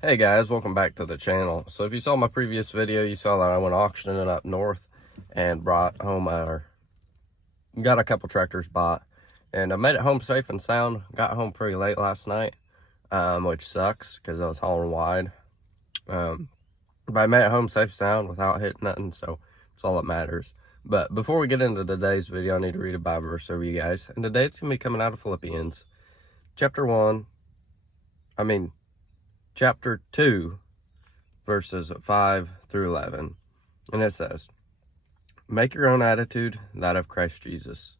Hey guys, welcome back to the channel. So if you saw my previous video, you saw that I went auctioning it up north and got a couple tractors bought, and I made it home safe and sound. Got home pretty late last night, which sucks because I was hauling wide. But I made it home safe and sound without hitting nothing, so it's all that matters. But before we get into today's video, I need to read a Bible verse over you guys. And today it's going to be coming out of Philippians chapter 2, verses 5 through 11. And it says, "Make your own attitude that of Christ Jesus,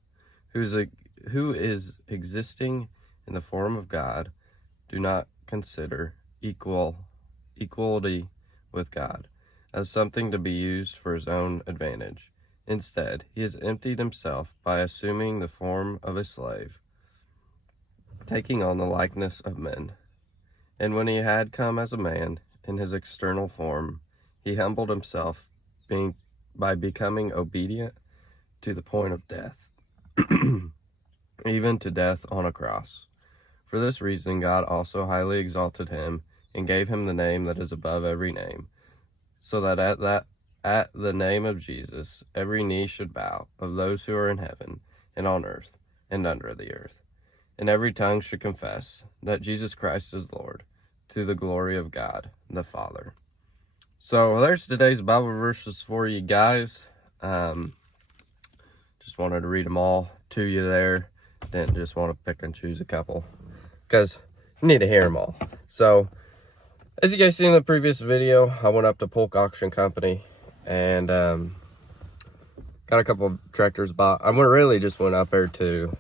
who is existing in the form of God. Do not consider equality with God as something to be used for his own advantage. Instead, he has emptied himself by assuming the form of a slave, taking on the likeness of men. And when he had come as a man in his external form, he humbled himself by becoming obedient to the point of death, even to death on a cross. For this reason, God also highly exalted him and gave him the name that is above every name, so that at the name of Jesus, every knee should bow, of those who are in heaven and on earth and under the earth, and every tongue should confess that Jesus Christ is Lord, to the glory of God the Father." So there's today's Bible verses for you guys. Just wanted to read them all to you there. Didn't just want to pick and choose a couple, because you need to hear them all. So as you guys seen in the previous video, I went up to Polk Auction Company and got a couple of tractors bought. I really just went up there to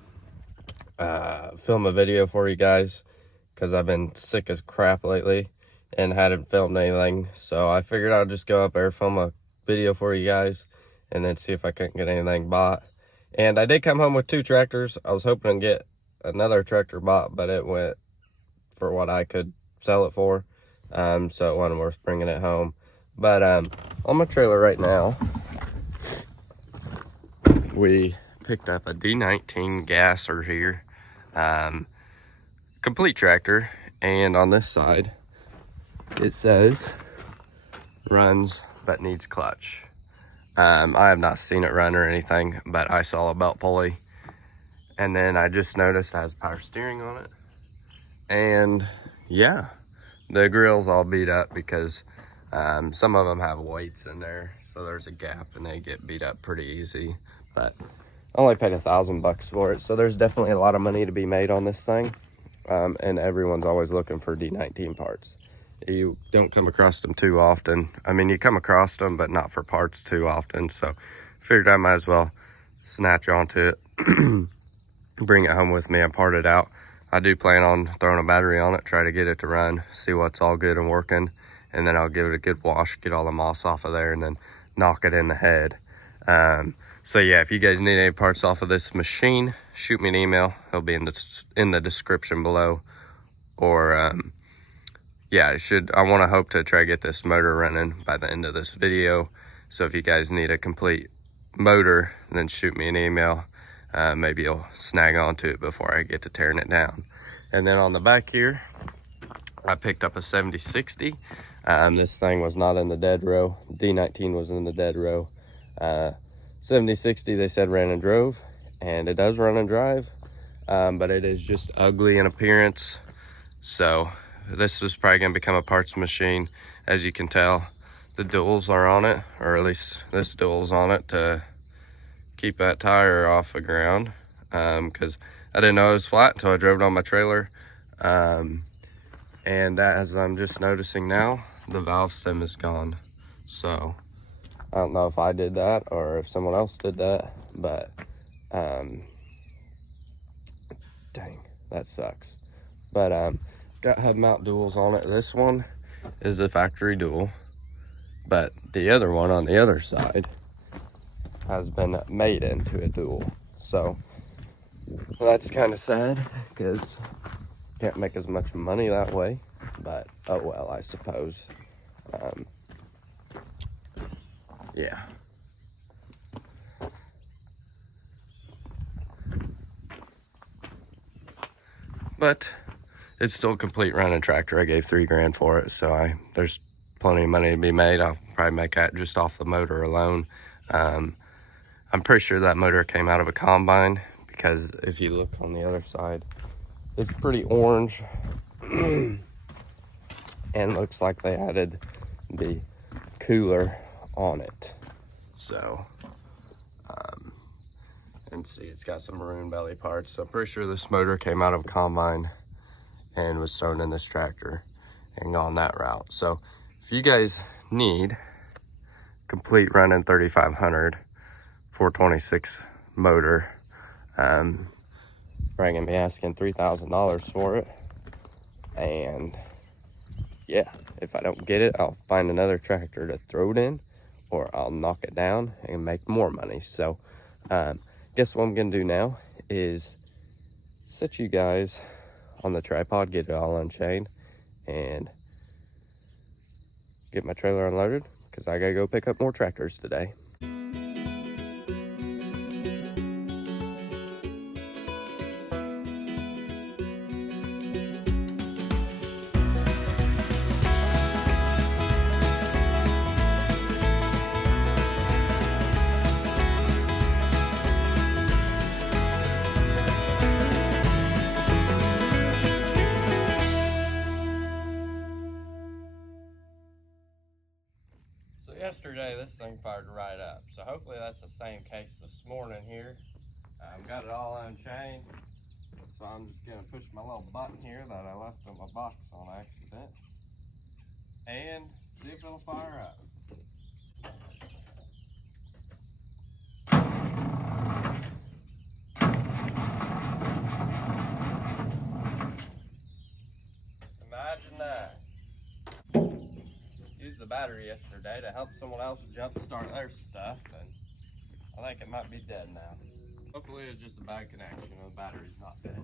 film a video for you guys, because I've been sick as crap lately and hadn't filmed anything. So I figured I'd just go up there, film a video for you guys, and then see if I couldn't get anything bought. And I did come home with 2 tractors. I was hoping to get another tractor bought, but it went for what I could sell it for. So it wasn't worth bringing it home. But on my trailer right now, we picked up a D19 gasser here. Complete tractor, and on this side it says runs but needs clutch. I have not seen it run or anything, but I saw a belt pulley, and then I just noticed it has power steering on it. And yeah, the grill's all beat up because some of them have weights in there, so there's a gap and they get beat up pretty easy. But I only paid $1,000 for it, so there's definitely a lot of money to be made on this thing. And everyone's always looking for D19 parts. You don't come across them too often. I mean, you come across them, but not for parts too often. So figured I might as well snatch onto it, bring it home with me and part it out. I do plan on throwing a battery on it, try to get it to run, see what's all good and working, and then I'll give it a good wash, get all the moss off of there, and then knock it in the head. So yeah, if you guys need any parts off of this machine, shoot me an email. It'll be in the description below. Or yeah, I want to hope to try to get this motor running by the end of this video. So if you guys need a complete motor, then shoot me an email. Maybe you'll snag onto it before I get to tearing it down. And then on the back here, I picked up a 7060. This thing was not in the dead row. D19 was in the dead row. 7060, they said, ran and drove, and it does run and drive, but it is just ugly in appearance. So this is probably going to become a parts machine. As you can tell, the duals are on it, or at least this dual's on it to keep that tire off the ground, because I didn't know it was flat until I drove it on my trailer. And as I'm just noticing now, the valve stem is gone. So I don't know if I did that or if someone else did that, but dang, that sucks. But it's got hub mount duals on it. This one is a factory dual, but the other one on the other side has been made into a dual. So that's kind of sad, because can't make as much money that way, but oh well, I suppose. Yeah. But it's still a complete running tractor. I gave $3 grand for it, so there's plenty of money to be made. I'll probably make that just off the motor alone. I'm pretty sure that motor came out of a combine, because if you look on the other side, it's pretty orange and looks like they added the cooler on it. So and see, it's got some maroon belly parts, so I'm pretty sure this motor came out of a combine and was thrown in this tractor and gone that route. So if you guys need complete running 3500 426 motor, probably gonna be asking $3,000 for it. And yeah, if I don't get it, I'll find another tractor to throw it in, or I'll knock it down and make more money. So guess what I'm gonna do now is set you guys on the tripod, get it all unchained, and get my trailer unloaded, because I gotta go pick up more tractors today. Yesterday this thing fired right up, so hopefully that's the same case this morning here. Got it all unchained, so I'm just gonna push my little button here that I left in my box on accident and see if it'll fire up. Imagine that. Used the battery yesterday to help someone else jump start their stuff, and I think it might be dead now. Hopefully it's just a bad connection and the battery's not dead.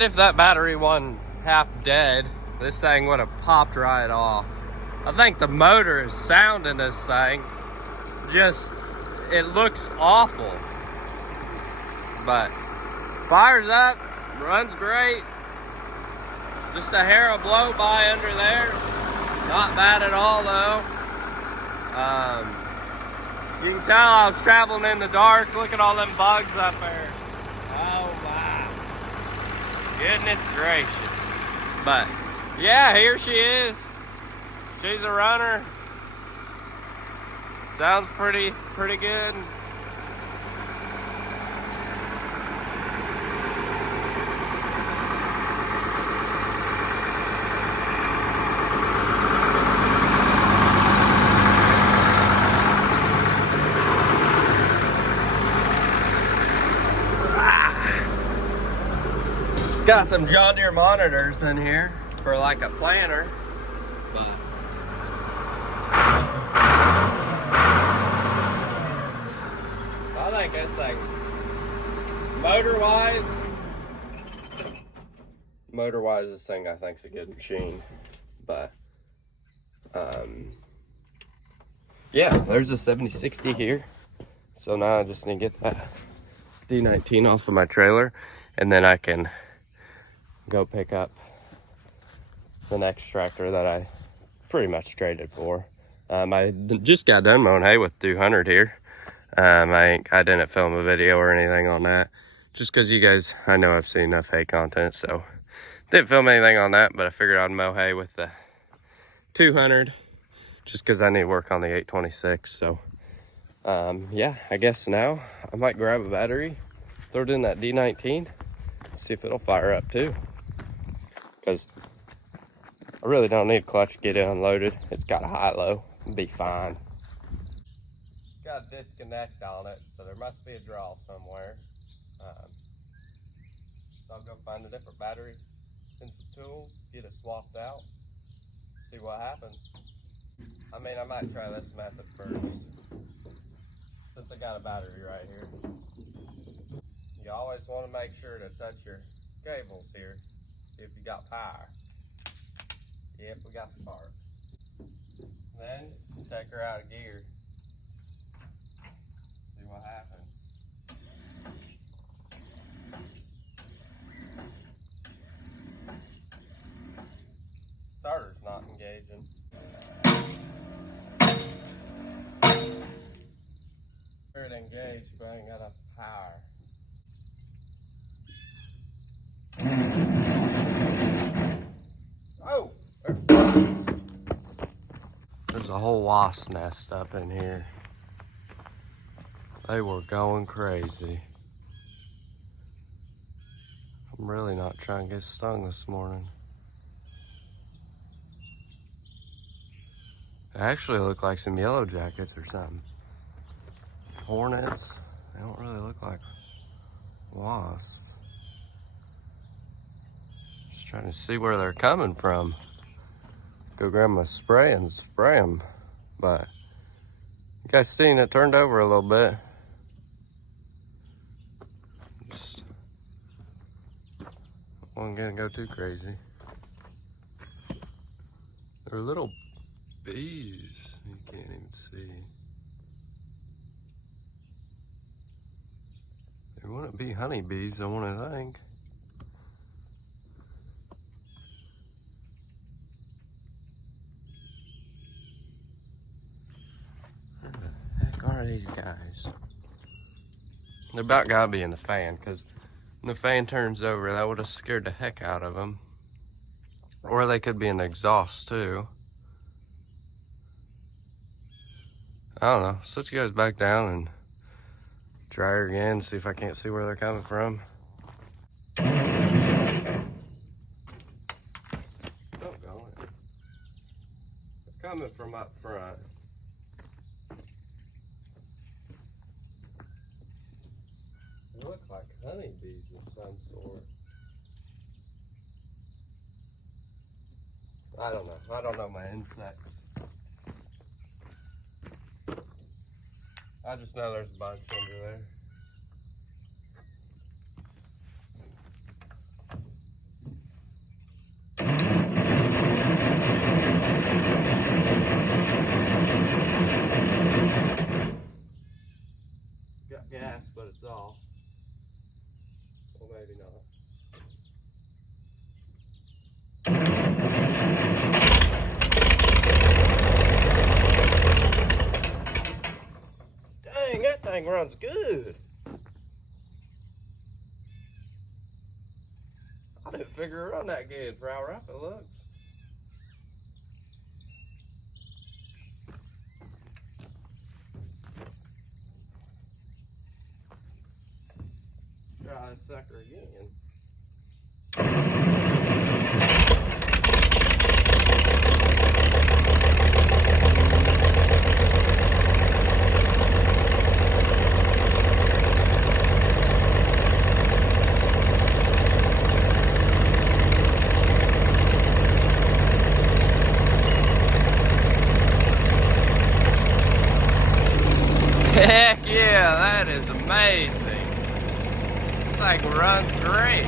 If that battery wasn't half dead, this thing would have popped right off. I think the motor is sounding this thing. Just, it looks awful. But fires up, runs great. Just a hair of blow by under there. Not bad at all though. You can tell I was traveling in the dark. Look at all them bugs up there. Oh my. Goodness gracious. But yeah, here she is. She's a runner. Sounds pretty good. Got some John Deere monitors in here for like a planter, but think this thing, motor-wise, this thing I think is a good machine. But, yeah, there's a 7060 here. So now I just need to get that D19 off of my trailer, and then I can go pick up the next tractor that I pretty much traded for. I just got done mowing hay with 200 here. I didn't film a video or anything on that, just because you guys, I know I've seen enough hay content, so didn't film anything on that. But I figured I'd mow hay with the 200, just because I need to work on the 826. So yeah, I guess now I might grab a battery, throw it in that D19, see if it'll fire up too, because I really don't need a clutch to get it unloaded. It's got a high-low, it'll be fine. Got a disconnect on it, so there must be a draw somewhere. So I'll go find a different battery, spin some tools, get it swapped out, see what happens. I mean, I might try this method first, since I got a battery right here. You always want to make sure to touch your cables here, see if you got power. Yep, we got spark. Then take her out of gear, see what happens. Starter's not engaging. It engaged, but I ain't got enough power. Oh! There's a whole wasp nest up in here. They were going crazy. I'm really not trying to get stung this morning. They actually look like some yellow jackets or something. Hornets. They don't really look like wasps. Just trying to see where they're coming from. Go grab my spray and spray them. But you guys seen it turned over a little bit. Just wasn't gonna go too crazy. They're little bees. You can't even see. They wouldn't be honeybees, I want to think. Where the heck are these guys? They're about gotta be in the fan, because when the fan turns over, that would have scared the heck out of them. Or they could be in the exhaust too. I don't know. Set you guys back down and try her again, see if I can't see where they're coming from. Don't go in. They're coming from up front. They look like honeybees of some sort. I don't know. I don't know my insects. I just know there's a bunch under there. Got gas, but it's off. Well, maybe not. Dang, that thing runs good. I didn't figure it run that good for how rough it looks. Try this sucker again. Heck yeah, That is amazing. This thing runs great.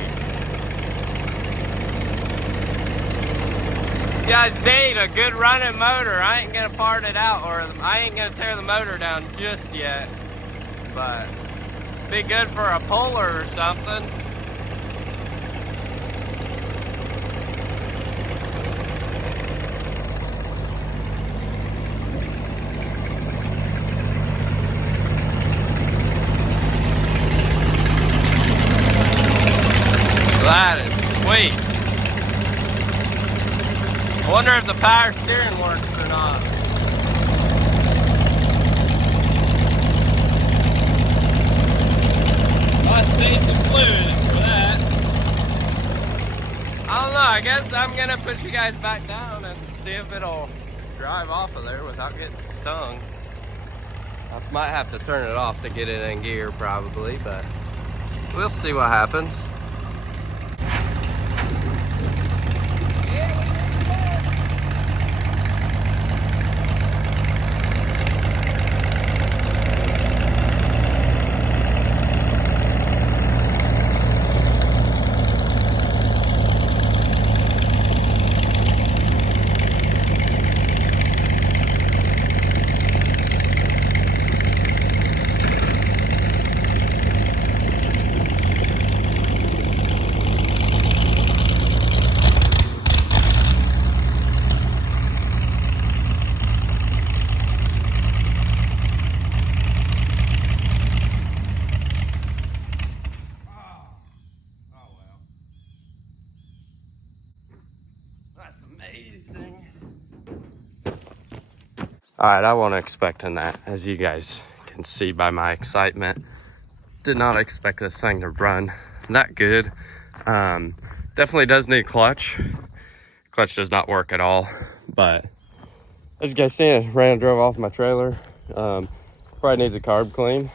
You guys need a good running motor. I ain't gonna part it out, or I ain't gonna tear the motor down just yet, but be good for a puller or something. That is sweet. I wonder if the power steering works or not. Must need some fluid for that. I don't know, I guess I'm gonna put you guys back down and see if it'll drive off of there without getting stung. I might have to turn it off to get it in gear probably, but we'll see what happens. All right, I wasn't expecting that, as you guys can see by my excitement. Did not expect this thing to run that good. Definitely does need clutch. Clutch does not work at all, but as you guys see, I ran and drove off my trailer. Probably needs a carb clean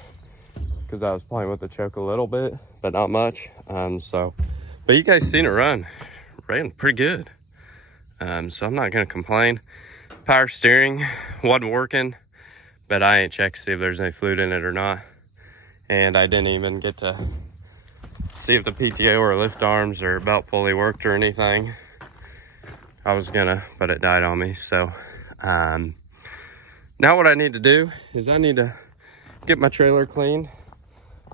because I was playing with the choke a little bit, but not much. But you guys seen it ran pretty good. So I'm not gonna complain. Power steering wasn't working, but I ain't checked to see if there's any fluid in it or not. And I didn't even get to see if the PTO or lift arms or belt pulley worked or anything. I was gonna, but it died on me. So now what I need to do is I need to get my trailer clean.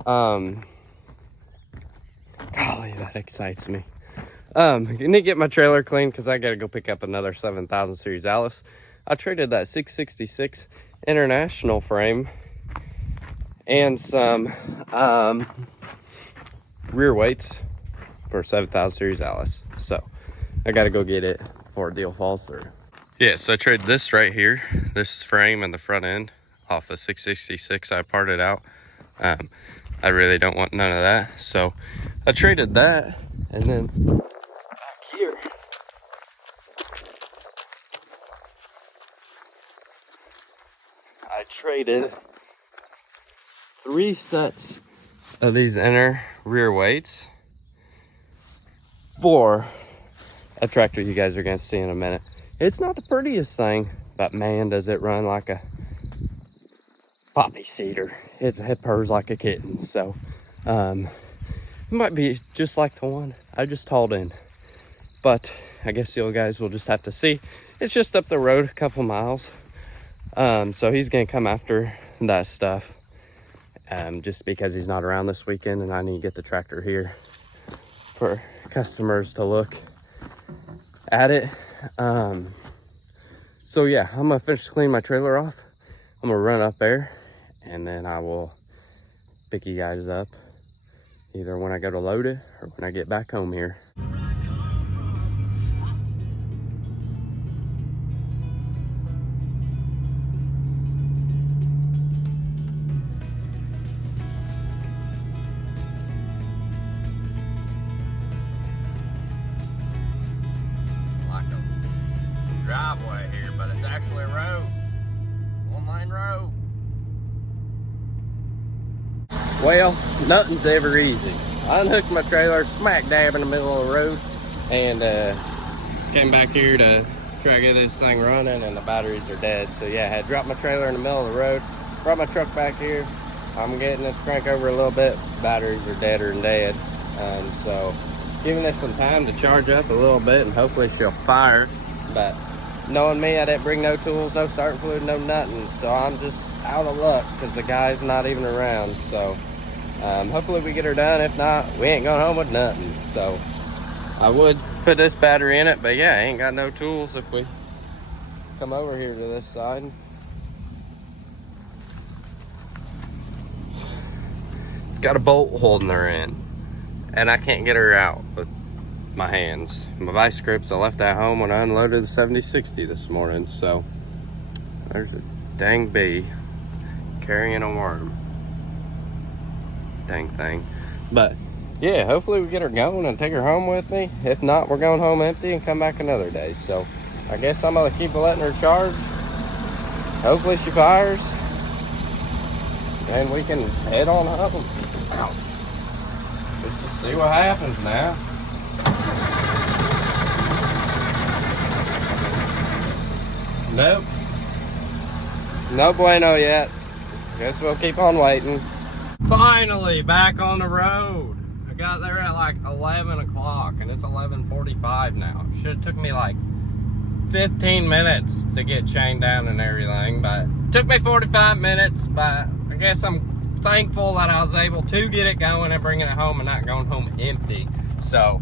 Golly, that excites me. You need to get my trailer clean because I got to go pick up another 7000 series Alice. I traded that 666 International frame and some rear weights for 7000 series Alice. So I got to go get it before a deal falls through. Yeah, so I traded this right here, this frame and the front end off the 666 I parted out. I really don't want none of that. So I traded that, and then here I traded 3 sets of these inner rear weights for a tractor you guys are going to see in a minute. It's not the prettiest thing, but man, does it run like a poppy cedar. It purrs like a kitten. So it might be just like the one I just hauled in, but I guess you guys will just have to see. It's just up the road a couple miles. So he's gonna come after that stuff just because he's not around this weekend, and I need to get the tractor here for customers to look at it. So yeah, I'm gonna finish cleaning my trailer off. I'm gonna run up there, and then I will pick you guys up either when I go to load it or when I get back home here. Like a driveway here, but it's actually a road, one-lane road. Well, nothing's ever easy. I unhooked my trailer smack dab in the middle of the road and came back here to try to get this thing running, and the batteries are dead. So yeah, I had dropped my trailer in the middle of the road, brought my truck back here, I'm getting it to crank over a little bit. Batteries are deader than dead. So giving it some time to charge up a little bit, and hopefully she'll fire. But knowing me, I didn't bring no tools, no starting fluid, no nothing. So I'm just out of luck because the guy's not even around. So hopefully we get her done. If not, we ain't going home with nothing. So I would put this battery in it, but yeah, I ain't got no tools if we come over here to this side. It's got a bolt holding her in, and I can't get her out with my hands. My vice grips, I left at home when I unloaded the 7060 this morning. So there's a dang bee carrying a worm. Dang thing. But yeah, hopefully we get her going and take her home with me. If not, we're going home empty and come back another day. So I guess I'm gonna keep letting her charge. Hopefully she fires, and we can head on home. Ouch. Let's just see what happens now. Nope. No bueno yet. Guess we'll keep on waiting. Finally back on the road. I got there at like 11 o'clock and it's 11:45 now. Should have took me like 15 minutes to get chained down and everything, but it took me 45 minutes. But I guess I'm thankful that I was able to get it going and bringing it home and not going home empty. So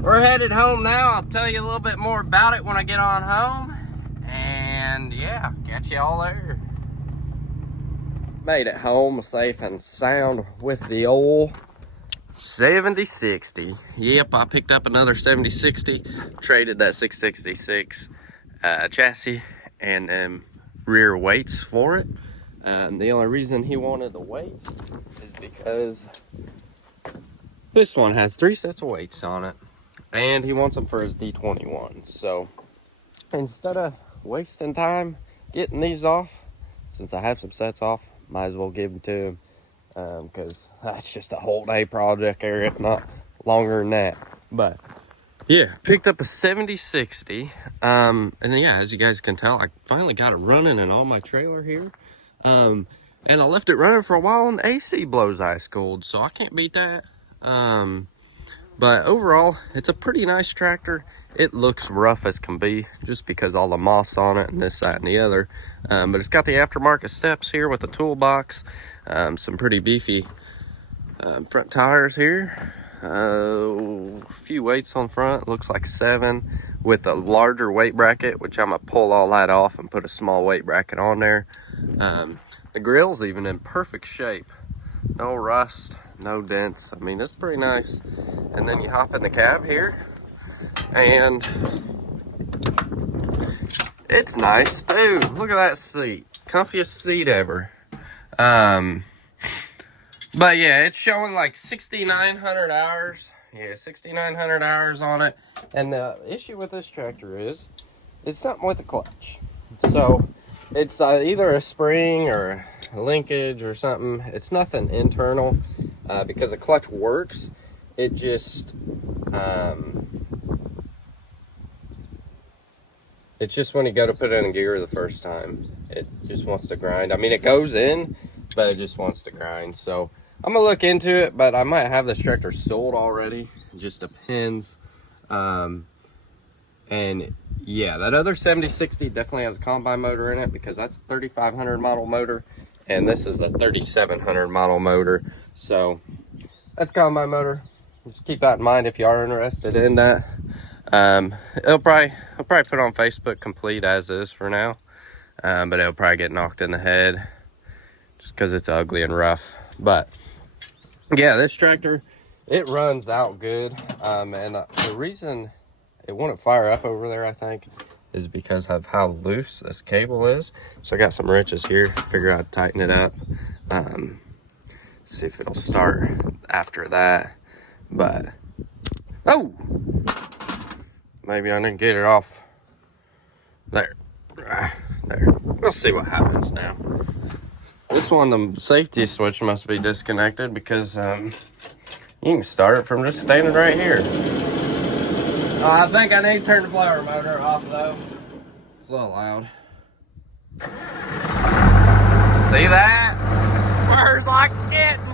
we're headed home now. I'll tell you a little bit more about it when I get on home. And yeah, catch you all there. Made it home safe and sound with the old 7060. Yep, I picked up another 7060, traded that 666 chassis and rear weights for it. The only reason he wanted the weights is because this one has 3 sets of weights on it, and he wants them for his D21. So instead of wasting time getting these off, since I have some sets off, might as well give them to him, because that's just a whole day project there, if not longer than that. But yeah, picked up a 7060, and yeah, as you guys can tell, I finally got it running in all my trailer here. And I left it running for a while and the AC blows ice cold, so I can't beat that. But overall, it's a pretty nice tractor. It looks rough as can be just because all the moss on it and this, that, and the other. But it's got the aftermarket steps here with the toolbox, some pretty beefy front tires here. A few weights on front, looks like 7, with a larger weight bracket, which I'm gonna pull all that off and put a small weight bracket on there. The grill's even in perfect shape, no rust, no dents. I mean, it's pretty nice. And then you hop in the cab here, and it's nice too. Look at that seat, comfiest seat ever. But yeah, it's showing like 6,900 hours. Yeah, 6,900 hours on it. And the issue with this tractor is, it's something with the clutch. So it's either a spring or a linkage or something. It's nothing internal, because the clutch works. It just, it's just when you go to put it in gear the first time, it just wants to grind. I mean, it goes in, but it just wants to grind. So I'm gonna look into it, but I might have this tractor sold already. It just depends. And yeah, that other 7060 definitely has a combine motor in it, because that's a 3500 model motor, and this is a 3700 model motor. So that's combine motor. Just keep that in mind if you are interested in that. I'll probably put on Facebook complete as is for now, but it'll probably get knocked in the head just because it's ugly and rough. But yeah, this tractor, it runs out good, and the reason it wouldn't fire up over there, I think, is because of how loose this cable is. So I got some wrenches here, figure out how to tighten it up. See if it'll start after that. But oh, maybe I didn't get it off there. We'll see what happens now. This one, the safety switch must be disconnected, because you can start it from just standing right here. I think I need to turn the blower motor off though. It's a little loud. See that? We're purrs like a kitten.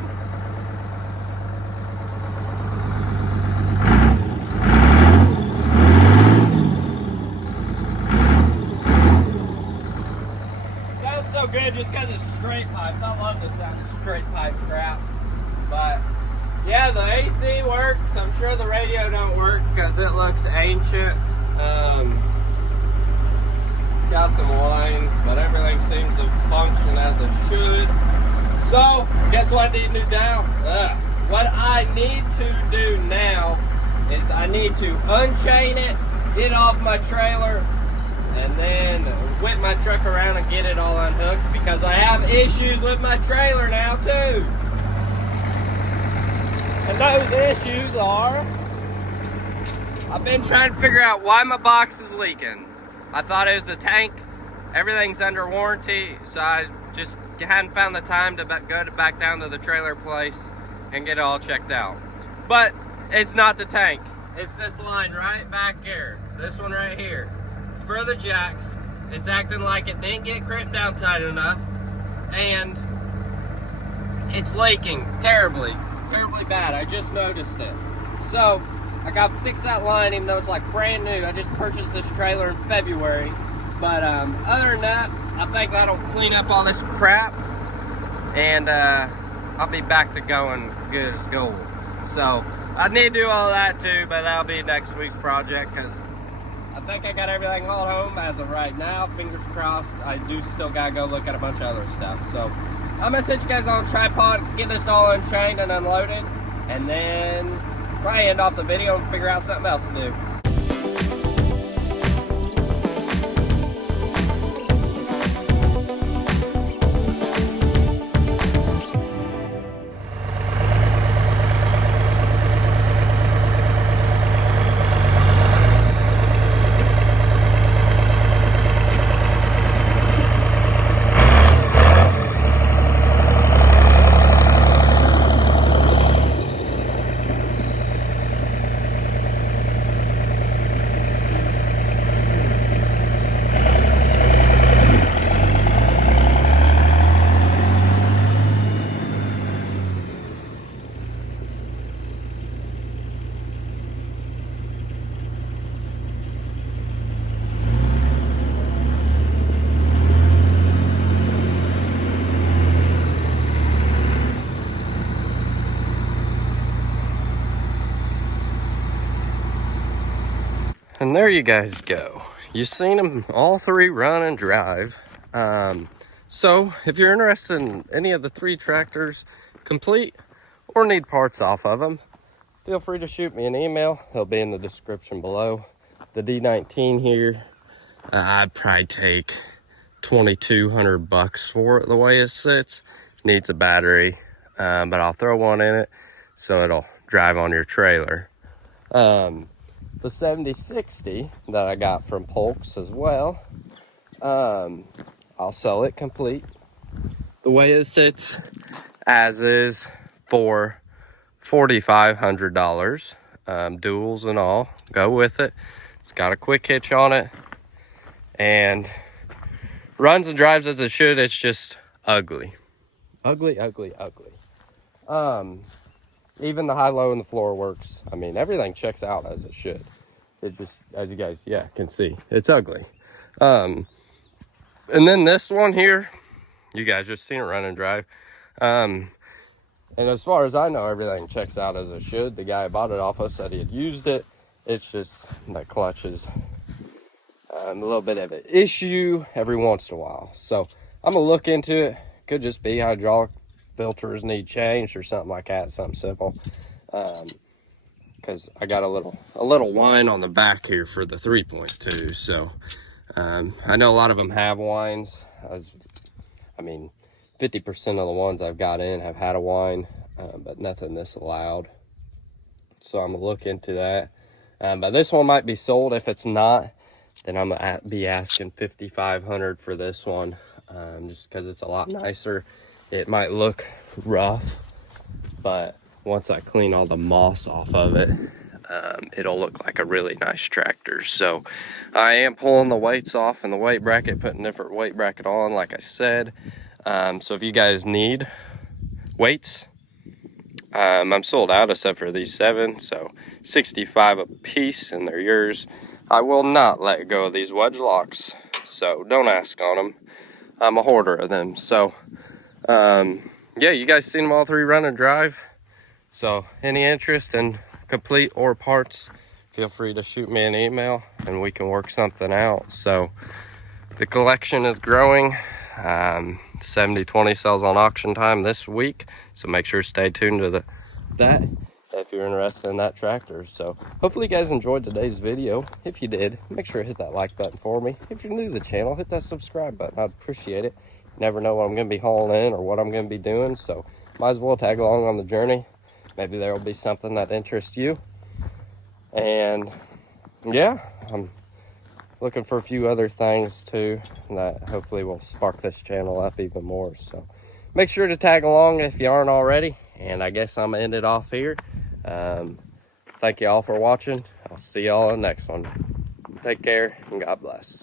Sounds so good just because it's straight pipes. I love the sound of straight pipe crap. But yeah, the AC works. I'm sure the radio don't work because it looks ancient. It's got some lines, but everything seems to function as it should. So, guess what I need to do now? What I need to do now is I need to unchain it, get off my trailer, and then whip my truck around and get it all unhooked because I have issues with my trailer now too. And those issues are, I've been trying to figure out why my box is leaking. I thought it was the tank. Everything's under warranty, so I just hadn't found the time to go back down to the trailer place and get it all checked out. But it's not the tank. It's this line right back here. This one right here. It's for the jacks. It's acting like it didn't get crimped down tight enough. And it's leaking terribly bad. I just noticed it. So I got to fix that line even though it's like brand new. I just purchased this trailer in February. But other than that, I think that'll clean up all this crap. And I'll be back to going good as gold. So I need to do all that too, but that'll be next week's project because I think I got everything hauled home as of right now. Fingers crossed. I do still gotta go look at a bunch of other stuff. So I'm gonna set you guys on a tripod, get this all unchained and unloaded, and then probably end off the video and figure out something else to do. And there you guys go. You've seen them all three run and drive. So if you're interested in any of the three tractors complete or need parts off of them, feel free to shoot me an email. They'll be in the description below. The D19 here, I'd probably take $2,200 for it the way it sits. Needs a battery, but I'll throw one in it so it'll drive on your trailer. The 7060 that I got from Polk's as well, I'll sell it complete the way it sits as is for $4,500. Duals and all go with it. It's got a quick hitch on it and runs and drives as it should. It's just ugly. Even the high-low and the floor works. I mean, everything checks out as it should. It just, as you guys, can see, it's ugly. And then this one here, you guys just seen it run and drive. And as far as I know, everything checks out as it should. The guy I bought it off of said he had used it. It's just that clutch is a little bit of an issue every once in a while. So I'm gonna look into it. Could just be hydraulic filters need changed or something like that, something simple. Because I got a little whine on the back here for the 3.2. So I know a lot of them have whines. I mean, 50% of the ones I've got in have had a whine, but nothing this loud. So I'm gonna look into that. But this one might be sold. If it's not, then I'm gonna be asking $5,500 for this one, just because it's a lot nicer. It might look rough, but once I clean all the moss off of it, it'll look like a really nice tractor. So I am pulling the weights off and the weight bracket, putting a different weight bracket on, like I said. So if you guys need weights. I'm sold out except for these 7, so 65 a piece, and they're yours. I will not let go of these wedge locks, so don't ask on them. I'm a hoarder of them. So yeah, you guys seen them all 3 run and drive. So any interest in complete or parts, feel free to shoot me an email and we can work something out. So the collection is growing. 70/20 sells on auction time this week, so make sure to stay tuned to that if you're interested in that tractor. So hopefully you guys enjoyed today's video. If you did, make sure to hit that like button for me. If you're new to the channel, hit that subscribe button. I'd appreciate it. You never know what I'm going to be hauling in or what I'm going to be doing, so might as well tag along on the journey. Maybe there will be something that interests you. And yeah, I'm looking for a few other things too that hopefully will spark this channel up even more. So make sure to tag along if you aren't already. And I guess I'm gonna end it off here. Thank you all for watching. I'll see y'all in the next one. Take care and God bless.